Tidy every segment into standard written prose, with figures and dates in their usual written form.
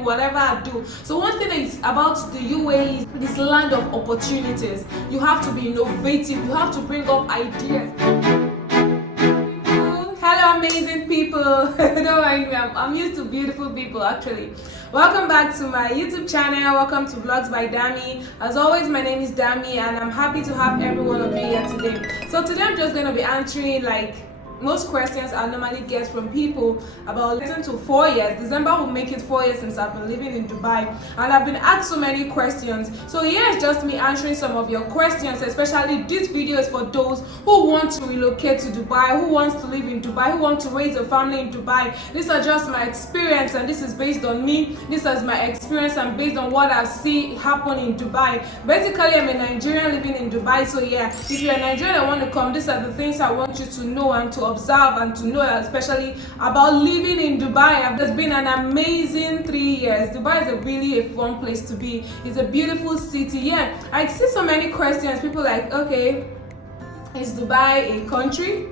in whatever I do. So one thing is about the UAE is this land of opportunities. You have to be innovative. You have to bring up ideas. Hello, amazing people. Don't mind me. I'm used to beautiful people actually. Welcome back to my YouTube channel. Welcome to Vlogs by Dami. As always, my name is Dami and I'm happy to have every one of you here today. So today I'm just going to be answering most questions I normally get from people about less to 4 years. December will make it 4 years since I've been living in Dubai, and I've been asked so many questions. So here is just me answering some of your questions. Especially this video is for those who want to relocate to Dubai, who wants to live in Dubai, who want to raise a family in Dubai. These are just my experience, and this is based on me. This is my experience and based on what I've seen happen in Dubai. Basically, I'm a Nigerian living in Dubai, so yeah, if you're a Nigerian that want to come, these are the things I want you to know and to observe and to know, especially about living in Dubai. There's been an amazing 3 years. Dubai is really a fun place to be. It's a beautiful city. Yeah, I see so many questions. People like, okay, is Dubai a country?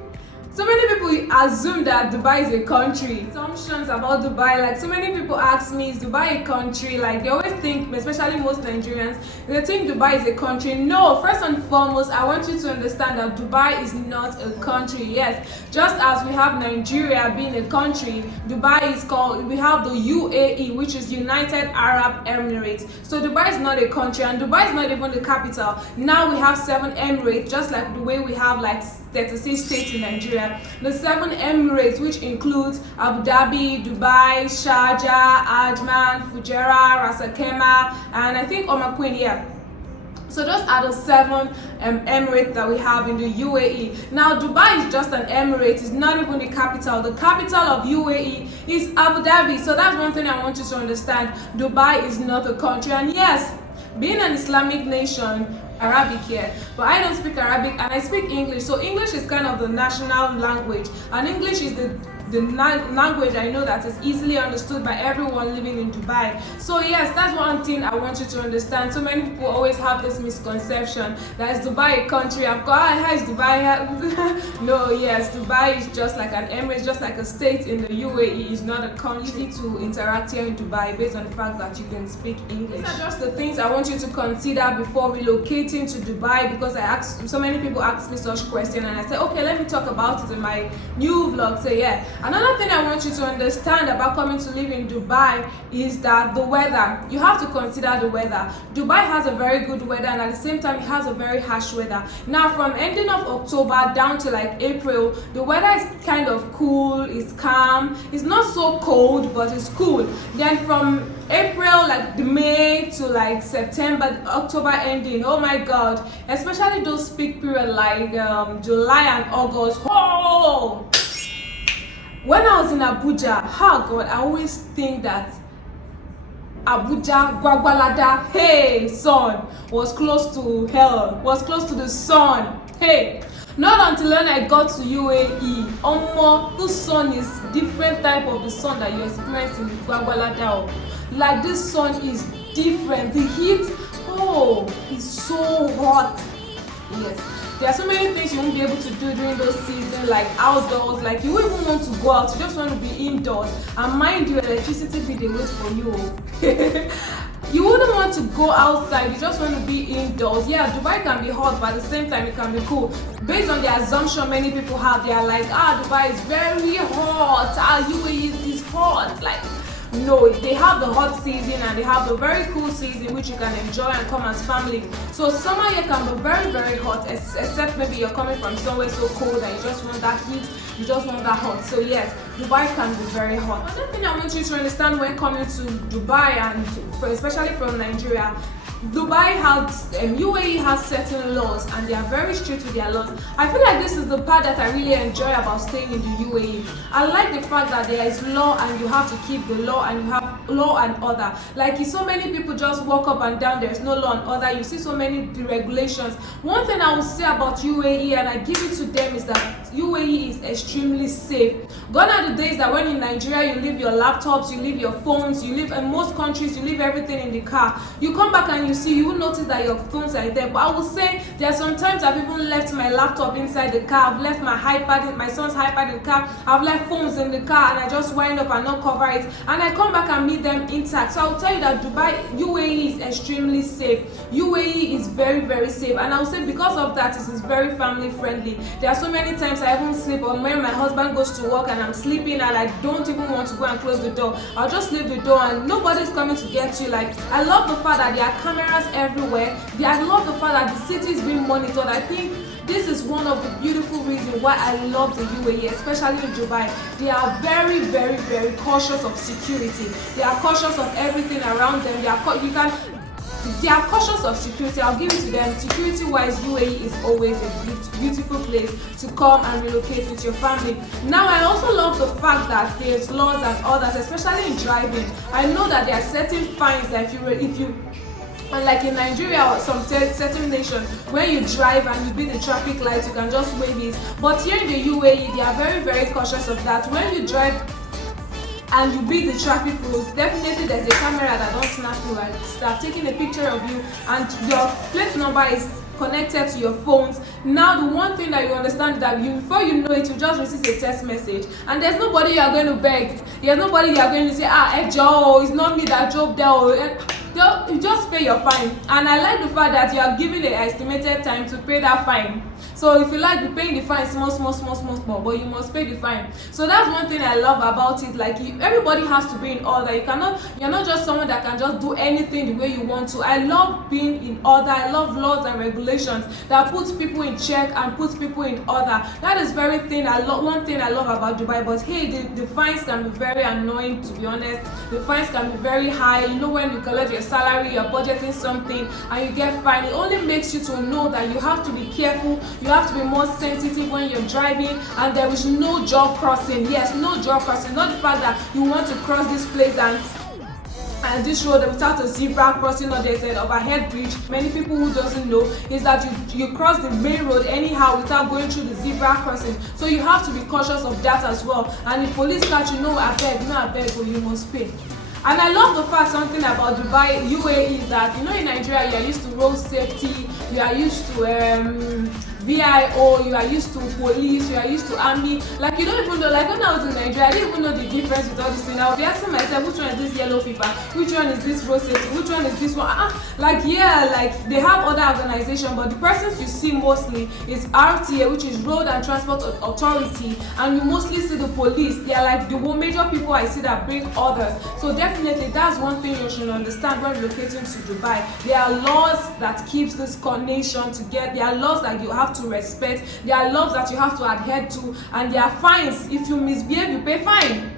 So many people assume that Dubai is a country. Assumptions about Dubai, like so many people ask me, is Dubai a country? Like they always think, especially most Nigerians, they think Dubai is a country. No, first and foremost, I want you to understand that Dubai is not a country. Yes, just as we have Nigeria being a country, Dubai is called, we have the UAE, which is United Arab Emirates. So Dubai is not a country, and Dubai is not even the capital. Now we have 7 emirates, just like the way we have 36 states in Nigeria. The 7 emirates, which includes Abu Dhabi, Dubai, Sharjah, Ajman, Fujairah, Ras Al Khaimah, and I think Queen. Yeah. So those are the 7 emirates that we have in the UAE. Now Dubai is just an emirate, it's not even the capital. The capital of UAE is Abu Dhabi. So that's one thing I want you to understand. Dubai is not a country, and yes, being an Islamic nation, Arabic here, but I don't speak Arabic and I speak English. So English is kind of the national language, and English is the language I know that is easily understood by everyone living in Dubai. So yes, that's one thing I want you to understand. So many people always have this misconception that is Dubai a country. I've got, how is Dubai? No, yes, Dubai is just like an emirate, just like a state in the UAE. It's not a country. Easy to interact here in Dubai based on the fact that you can speak English. These are just the things I want you to consider before relocating to Dubai, because so many people ask me such questions and I say, okay, let me talk about it in my new vlog. So yeah, another thing I want you to understand about coming to live in Dubai is that the weather. You have to consider the weather. Dubai has a very good weather, and at the same time it has a very harsh weather. Now from ending of October down to April, the weather is kind of cool, it's calm, it's not so cold, but it's cool. Then from April, the May to September, October ending, oh my god, especially those peak period July and August. Oh, when I was in Abuja, oh god, I always think that Abuja, Gwagwalada, hey, sun, was close to hell, was close to the sun. Hey, not until when I got to UAE, the sun is different type of the sun that you experience in Gwagwalada. Like this sun is different. The heat, is so hot. Yes. There are so many things you won't be able to do during those seasons, like outdoors. You won't even want to go out, you just want to be indoors. And mind you, electricity be the wait for you. You wouldn't want to go outside, you just want to be indoors. Yeah, Dubai can be hot, but at the same time it can be cool. Based on the assumption many people have, they are like, Dubai is very hot, UAE is hot. No, they have the hot season and they have the very cool season which you can enjoy and come as family. So summer here can be very, very hot, except maybe you're coming from somewhere so cold and you just want that heat, you just want that hot. So yes, Dubai can be very hot. Another thing I want you to understand when coming to Dubai, and especially from Nigeria, Dubai has, UAE has certain laws and they are very strict with their laws. I feel like this is the part that I really enjoy about staying in the UAE. I like the fact that there is law and you have to keep the law, and you have law and order. So many people just walk up and down, there's no law and order. You see so many regulations. One thing I will say about UAE, and I give it to them, is that that UAE is extremely safe. Gone are the days that when in Nigeria you leave your laptops, you leave your phones, you leave, in most countries you leave everything in the car. You come back and you will notice that your phones are there. But I will say there are some times I've even left my laptop inside the car, I've left my son's iPad in the car, I've left phones in the car, and I just wind up and not cover it, and I come back and meet them intact. So I'll tell you that UAE is extremely safe. UAE is very, very safe, and I'll say because of that it is very family friendly. There are so many times I even sleep, or when my husband goes to work and I'm sleeping and I don't even want to go and close the door, I'll just leave the door and nobody's coming to get you. Like, I love the fact that there are cameras everywhere. I love the fact that the city is being monitored. I think this is one of the beautiful reasons why I love the UAE, especially in Dubai. They are very, very, very cautious of security. They are cautious of everything around them. They are cautious of security. I'll give it to them. Security-wise, UAE is always a beautiful place to come and relocate with your family. Now, I also love the fact that there's laws and others, especially in driving. I know that there are certain fines that if you unlike in Nigeria or some certain nation, when you drive and you beat the traffic lights, you can just wave it. But here in the UAE, they are very, very cautious of that. When you drive and you beat the traffic rules, definitely there's a camera that don't snap you and start taking a picture of you, and your plate number is connected to your phones. Now, the one thing that you understand is that before you know it, you just receive a text message, and there's nobody you are going to beg. There's nobody you are going to say, Joe, it's not me that drove there. You just pay your fine. And I like the fact that you are given an estimated time to pay that fine. So if you like be paying the fine small, but you must pay the fine. So that's one thing I love about it. Like, everybody has to be in order. You're not just someone that can just do anything the way you want to. I love being in order. I love laws and regulations that puts people in check and puts people in order. That is one thing I love about Dubai. But hey, the fines can be very annoying, to be honest. The fines can be very high. You know, when you collect your salary, you're budgeting something and you get fined, it only makes you to know that you have to be careful. You have to be more sensitive when you're driving, and there is no job crossing. Yes, no job crossing. Not the fact that you want to cross this place and this road without a zebra crossing, or there's an overhead bridge. Many people who doesn't know is that you cross the main road anyhow without going through the zebra crossing. So you have to be cautious of that as well. And if police catch you, I beg, but you must pay. And I love the fact something about Dubai, UAE, is that, in Nigeria you are used to road safety, you are used to VIO, you are used to police, you are used to army. Like, you don't even know, like when I was in Nigeria, I didn't even know the difference with all these things. I would be asking myself, which one is this yellow fever? Which one is this road safety? Which one is this one? Like they have other organizations, but the persons you see mostly is RTA, which is Road and Transport Authority, and you mostly see the police. They are like the major people I see that bring orders. So definitely that's one thing you should understand when relocating to Dubai. There are laws that keeps this nation together. There are laws that you have to respect. There are laws that you have to adhere to, and there are fines. If you misbehave, you pay fine.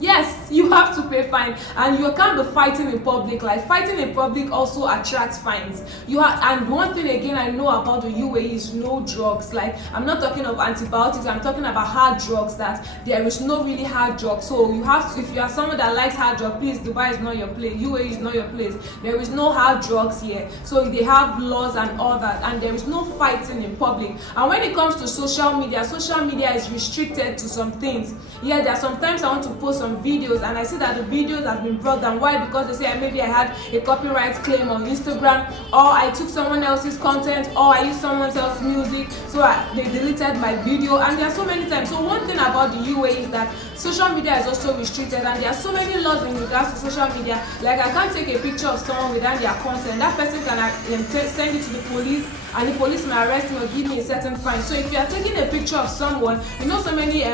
Yes, you have to pay fine, and you can't be fighting in public. Like, fighting in public also attracts fines. And one thing again I know about the UAE is no drugs. Like, I'm not talking of antibiotics, I'm talking about hard drugs, that there is no really hard drugs. So you have to, if you are someone that likes hard drugs, please, Dubai is not your place, UAE is not your place. There is no hard drugs here. So they have laws and all that, and there is no fighting in public. And when it comes to social media is restricted to some things. Yeah, there are sometimes I want to post some videos and I see that the videos have been brought down. Why? Because they say maybe I had a copyright claim on Instagram, or I took someone else's content, or I used someone else's music, so they deleted my video. And there are so many times. So one thing about the UAE is that social media is also restricted, and there are so many laws in regards to social media. Like, I can't take a picture of someone without their consent. That person can send it to the police, and the police may arrest me or give me a certain fine. So if you are taking a picture of someone, so many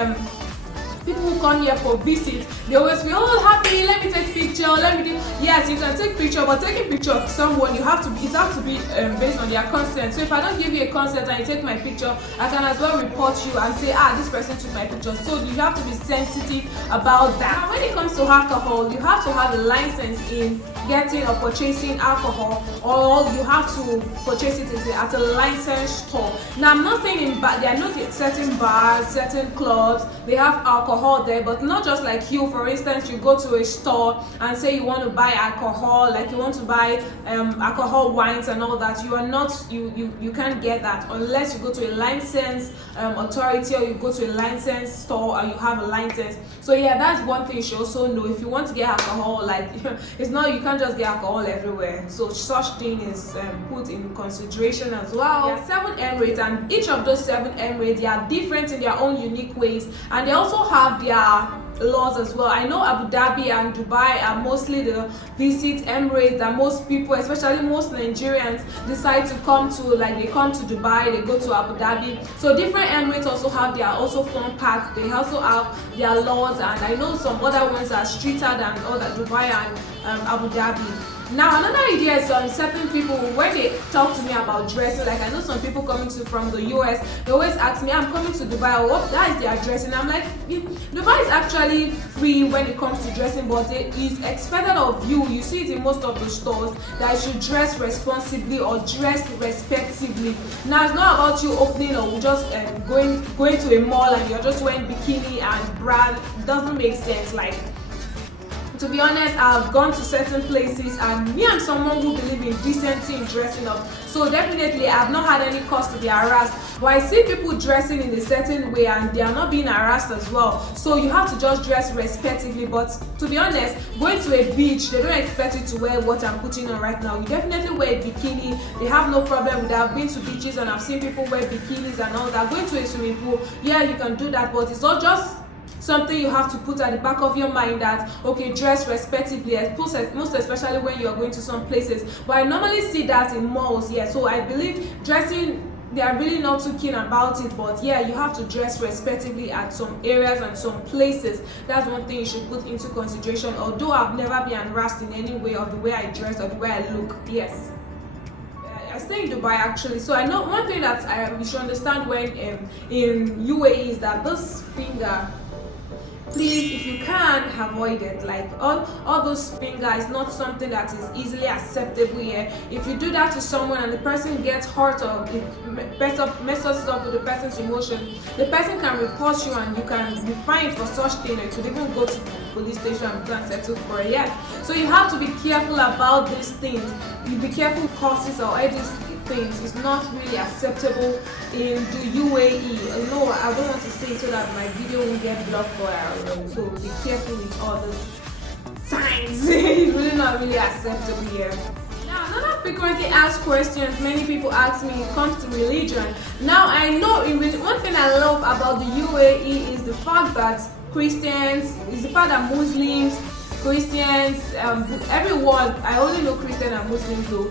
people who come here for visit, they always feel, happy, let me take picture, yes, you can take picture, but taking picture of someone, it has to be based on their consent. So if I don't give you a consent and you take my picture, I can as well report you and say, this person took my picture. So you have to be sensitive about that. Now, when it comes to alcohol, you have to have a license in getting or purchasing alcohol, or you have to purchase it at a licensed store. Now I'm not saying there are not certain bars, certain clubs, they have alcohol there, but not just like you. For instance, you go to a store and say you want to buy alcohol, like you want to buy alcohol wines and all that. You are not, you can't get that unless you go to a licensed authority, or you go to a licensed store and you have a license. So yeah, that's one thing you should also know. If you want to get alcohol, like it's not, you can't just get alcohol everywhere, so such thing is put in consideration as well. There are 7 Emirates, and each of those 7 Emirates, they are different in their own unique ways, and they also have their laws as well. I know Abu Dhabi and Dubai are mostly the visit Emirates that most people, especially most Nigerians, decide to come to. Like they come to Dubai, they go to Abu Dhabi. So different Emirates also have their also fun parts. They also have their laws, and I know some other ones are stricter than other Dubai and Abu Dhabi. Now another idea is certain people, when they talk to me about dressing, like I know some people coming from the US, they always ask me, I'm coming to Dubai, what that is their dressing. I'm like, Dubai is actually free when it comes to dressing, but it is expected of you. You see it in most of the stores that you should dress responsibly or dress respectively. Now it's not about you opening or just going to a mall and you're just wearing bikini and bra. It doesn't make sense. Like, to be honest, I've gone to certain places, and me, I'm someone who believes in decency in dressing up, so definitely I've not had any cause to be harassed. But I see people dressing in a certain way and they are not being harassed as well, so you have to just dress respectively. But to be honest, going to a beach, they don't expect you to wear what I'm putting on right now. You definitely wear a bikini, they have no problem with that. I've been to beaches and I've seen people wear bikinis and all that. Going to a swimming pool, yeah, you can do that, but it's not just something you have to put at the back of your mind that, okay, dress respectively, most especially when you're going to some places. But I normally see that in malls, yeah. So I believe dressing, they are really not too keen about it, but yeah, you have to dress respectively at some areas and some places. That's one thing you should put into consideration. Although I've never been harassed in any way of the way I dress or the way I look, yes. I stay in Dubai actually, so I know one thing that we should understand when in UAE is that this finger, please, if you can, avoid it. Like all those finger is not something that is easily acceptable here. If you do that to someone and the person gets hurt or it messes up with the person's emotion, the person can report you and you can be fined for such thing. It could even go to the police station and go and settle for it. Yeah. So you have to be careful about these things. You be careful causes or all these things. It's not really acceptable in the UAE. No, I don't want to say it so that my video won't get blocked for so be careful with all those signs. It's really not really acceptable here. Now, another frequently asked questions many people ask me when it comes to religion. Now, I know one thing I love about the UAE is the fact that Muslims, Christians, everyone, I only know Christian and Muslims though,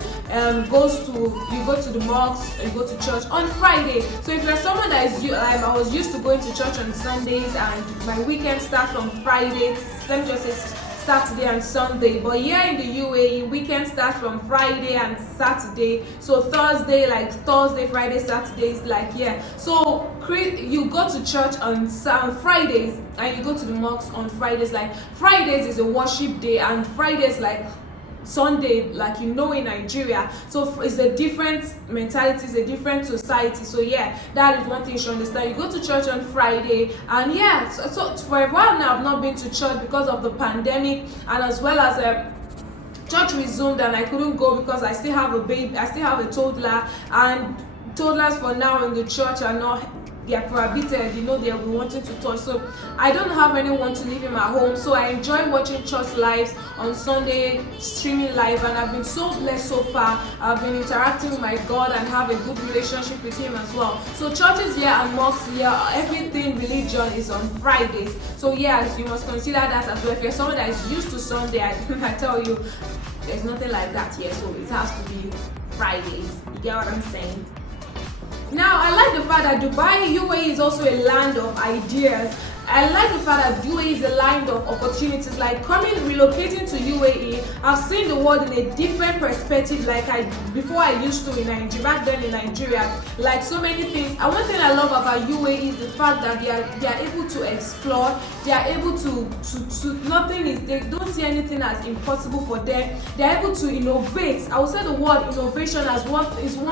you go to the mosque, you go to church on Friday. So if you're someone that is, I was used to going to church on Sundays and my weekend starts from Friday, let me just say Saturday and Sunday, but here in the UAE, weekend starts from Friday and Saturday. So Thursday, Friday, Saturdays, so you go to church on Fridays and you go to the mosque on Fridays. Like Fridays is a worship day and Fridays like Sunday, like in Nigeria. So it's a different mentality, it's a different society. So yeah, that is one thing you should understand. You go to church on Friday, and yeah, so for a while now I've not been to church because of the pandemic, and as well as church resumed and I couldn't go because I still have a baby, I still have a toddler, and toddlers for now in the church are not, they are prohibited, they'll be wanting to touch. So I don't have anyone to leave in my home, so I enjoy watching church lives on Sunday, streaming live, and I've been so blessed so far. I've been interacting with my God and have a good relationship with him as well. So churches here and mosques here, everything religion is on Fridays. So yeah, you must consider that as well. If you're someone that is used to Sunday, I tell you, there's nothing like that here, so it has to be Fridays. You get what I'm saying? Now, I like the fact that Dubai, UAE is also a land of ideas. I like the fact that UAE is a land of opportunities. Like relocating to UAE, I've seen the world in a different perspective. Like before I used to in Nigeria, back then in Nigeria, like so many things. And one thing I love about UAE is the fact that they are able to explore. They are able to nothing is, they don't see anything as impossible for them. They are able to innovate. I would say the word innovation as one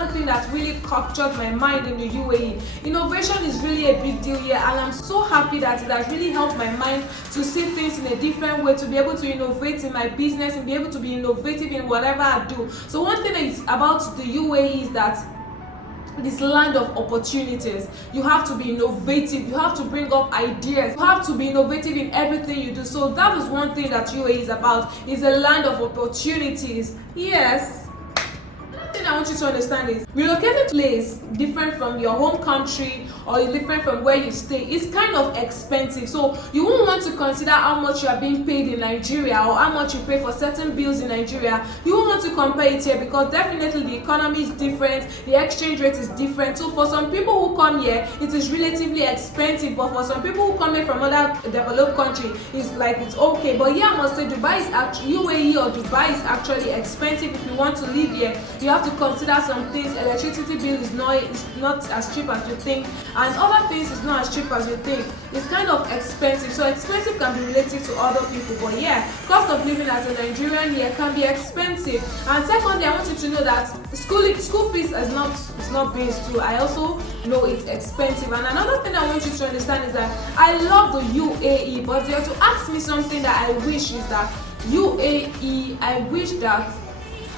thing that really captured my mind in the UAE. Innovation is really a big deal here, and I'm so happy that it has really helped my mind to see things in a different way, to be able to innovate in my business and be able to be innovative in whatever I do. So one thing is about the UAE is that this land of opportunities. You have to be innovative, you have to bring up ideas, you have to be innovative in everything you do. So that is one thing that UAE is about, is a land of opportunities. Yes. I want you to understand is relocating to a place different from your home country or different from where you stay is kind of expensive. So you won't want to consider how much you are being paid in Nigeria or how much you pay for certain bills in Nigeria. You won't want to compare it here, because definitely the economy is different, the exchange rate is different. So for some people who come here, it is relatively expensive, but for some people who come here from other developed country, it's like it's okay. But yeah, I must say Dubai is actually, UAE or Dubai is actually expensive. If you want to live here, you have to consider some things. Electricity bill is not as cheap as you think, and other things is not as cheap as you think. It's kind of expensive. So expensive can be related to other people, but yeah, cost of living as a Nigerian here can be expensive. And secondly, I want you to know that school fees is not based too. I also know it's expensive. And another thing I want you to understand is that I love the UAE, but you have to ask me something that I wish is that UAE, I wish that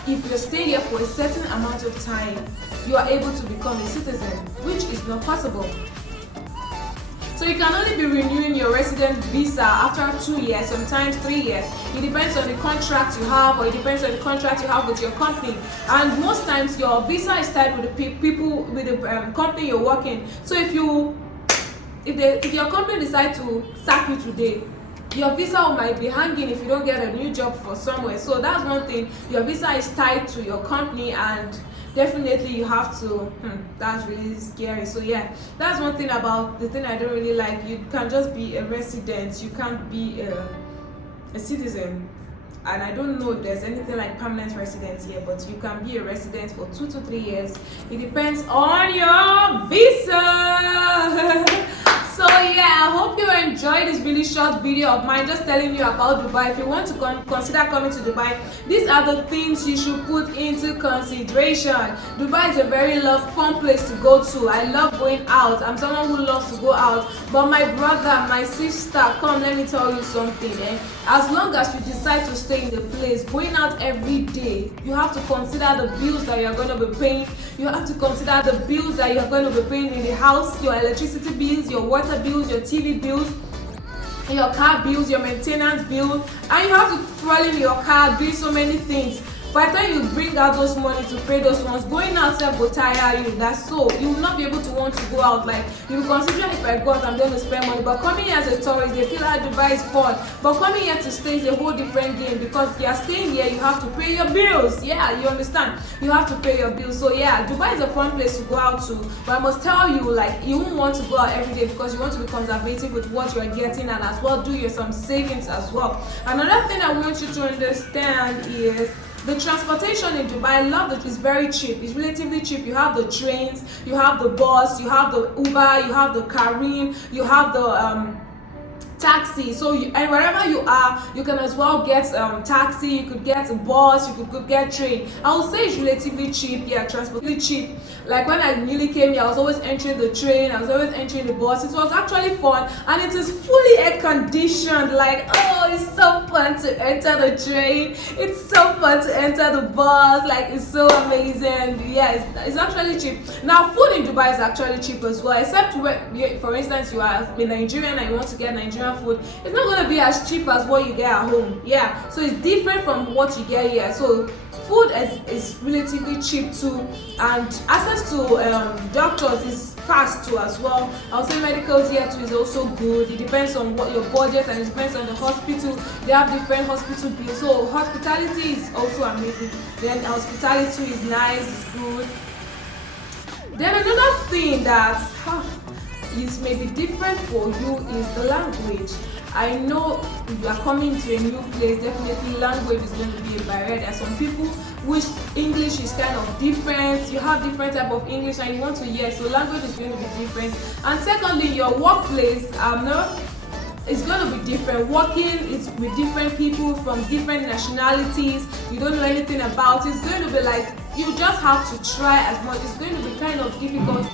if you stay here for a certain amount of time, you are able to become a citizen, which is not possible. So you can only be renewing your resident visa after 2 years, sometimes 3 years. It depends on the contract you have, or it depends on the contract you have with your company. And most times your visa is tied with the people, with the company you're working. So if your company decides to sack you today, your visa might be hanging if you don't get a new job for somewhere. So that's one thing. Your visa is tied to your company, and definitely you have to that's really scary. So yeah, that's one thing about the thing I don't really like. You can just be a resident, you can't be a citizen. And I don't know if there's anything like permanent residence here, but you can be a resident for 2 to 3 years. It depends on your visa. So yeah, I hope you enjoyed this really short video of mine just telling you about Dubai. If you want to consider coming to Dubai, these are the things you should put into consideration. Dubai is a very fun place to go to. I love going out. I'm someone who loves to go out. But my brother, my sister, come, let me tell you something. As long as you decide to stay in the place, going out every day, you have to consider the bills that you're going to be paying. You have to consider the bills that you're going to be paying in the house, your electricity bills, your water bills, your TV bills, your car bills, your maintenance bill, and you have to fuel in your car, do so many things. By the time you bring out those money to pay those ones, going outside will tire you. That's so you will not be able to want to go out. Like you will consider, if I go out, I'm going to spend money. But coming here as a tourist, they feel like Dubai is fun. But coming here to stay is a whole different game, because you are staying here, you have to pay your bills. Yeah, you understand? You have to pay your bills. So yeah, Dubai is a fun place to go out to. But I must tell you, like, you won't want to go out every day, because you want to be conservative with what you are getting, and as well do some savings as well. Another thing I want you to understand is the transportation in Dubai. I love that it's very cheap. It's relatively cheap. You have the trains, you have the bus, you have the Uber, you have the Careem, you have the taxi. So and wherever you are, you can as well get taxi, you could get a bus, you could get train. I would say it's relatively cheap. Yeah, transportation cheap. Like when I newly came here, I was always entering the train, I was always entering the bus. It was actually fun, and it is fully air conditioned. Like, oh, it's so fun to enter the train, it's so fun to enter the bus. Like, it's so amazing. Yeah, it's actually cheap. Now food in Dubai is actually cheap as well, except where, for instance, you are a Nigerian and you want to get Nigerian food, it's not going to be as cheap as what you get at home. Yeah, so it's different from what you get here. So food is relatively cheap too, and access to doctors is fast too as well. I'll say medicals here too is also good. It depends on what your budget, and it depends on the hospital. They have different hospital bills. So hospitality is also amazing. Then hospitality is nice, it's good. Then another thing that is maybe different for you is the language. I know you are coming to a new place, definitely language is going to be a barrier. There are some people which English is kind of different, you have different type of English and you want to hear, so language is going to be different. And secondly, your workplace, no, it's going to be different. Working is with different people from different nationalities, you don't know anything about it. It's going to be like you just have to try as much. It's going to be kind of difficult.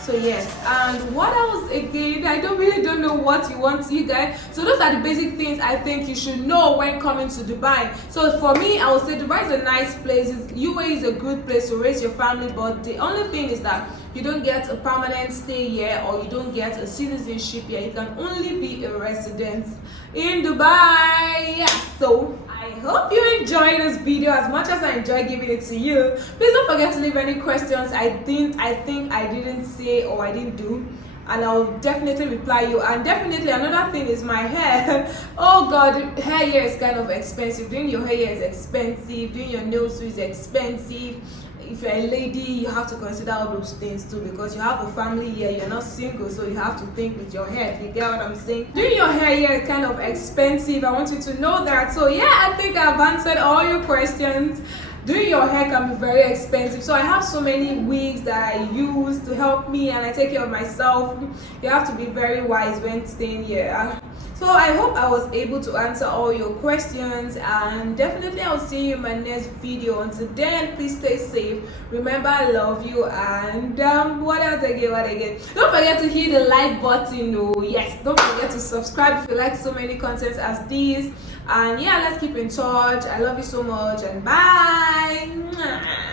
So yes, and what else again? I don't know what you want, you guys. So those are the basic things I think you should know when coming to Dubai. So for me, I would say Dubai is a nice place. UAE is a good place to raise your family, but the only thing is that you don't get a permanent stay here or you don't get a citizenship here. You can only be a resident in Dubai. Yeah, so I hope you enjoyed this video as much as I enjoyed giving it to you. Please don't forget to leave any questions I think I didn't say or I didn't do, and I'll definitely reply you. And definitely another thing is my hair. Oh god, hair here is kind of expensive. Doing your hair here is expensive, doing your nails too is expensive. If you're a lady, you have to consider all those things too, because you have a family here, you're not single, so you have to think with your head. You get what I'm saying? Doing your hair here is kind of expensive. I want you to know that. So yeah, I think I've answered all your questions. Doing your hair can be very expensive, so I have so many wigs that I use to help me and I take care of myself. You have to be very wise when staying here. So I hope I was able to answer all your questions, and definitely I'll see you in my next video. Until then, please stay safe. Remember, I love you. And what again? Don't forget to hit the like button. Oh yes, don't forget to subscribe if you like so many contents as these. And yeah, let's keep in touch. I love you so much, and bye.